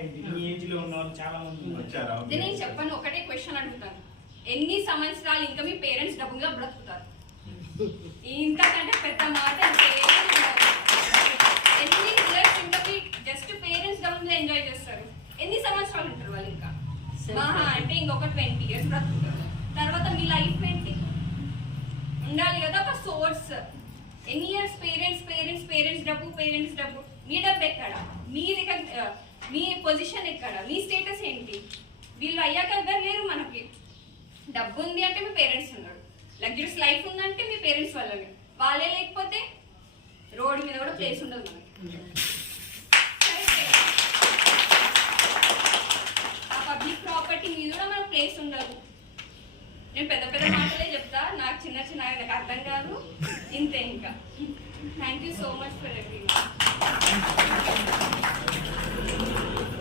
అయింది. ఈ ఏజ్ లో ఉన్న వాళ్ళు చాలా మంది వచ్చారు. నేను చెప్పను, ఒకటే క్వశ్చన్ అడుగుతాను, ఎన్ని సంవత్సరాలు ఇంకా మీ పేరెంట్స్ డబ్బుగా బ్రతుకుతారు? ఇంతకంటే పెద్ద మాట ఎన్ని ఇయర్స్ ఇంకా మీ జస్ట్ పేరెంట్స్ డబ్బుగా ఎంజాయ్ చేస్తారు? ఎన్ని సంవత్సరాలు ఉంటారు వాళ్ళు? ఇంకా మహా అంటే ఇంకొక 20 years బ్రతుకుతారు. తర్వాత మీ లైఫ్ ఏంటి? ఉండాలి కదా ఒక సోర్స్. ఎన్ని ఇయర్స్ పేరెంట్స్ డబ్బు, మీ డబ్బు ఎక్కడ? మీ దగ్గర మీ పొజిషన్ ఎక్కడ? మీ స్టేటస్ ఏంటి? వీళ్ళు అయ్యాక ఎవ్వరు లేరు. మనకి డబ్బు ఉంది అంటే మీ పేరెంట్స్ ఉన్నారు, లగ్జరీస్ లైఫ్ ఉందంటే మీ పేరెంట్స్ వల్లనే. వాళ్ళే లేకపోతే రోడ్డు మీద కూడా ప్లేస్ ఉండదు మనకి. ఆ పబ్లిక్ ప్రాపర్టీ మీద కూడా మనకు ప్లేస్ ఉండదు. నేను పెద్ద పెద్ద మాటలే చెప్తా, నాకు చిన్న నాకు అర్థం కాదు, ఇంతే. ఇంకా thank you so much for everyone.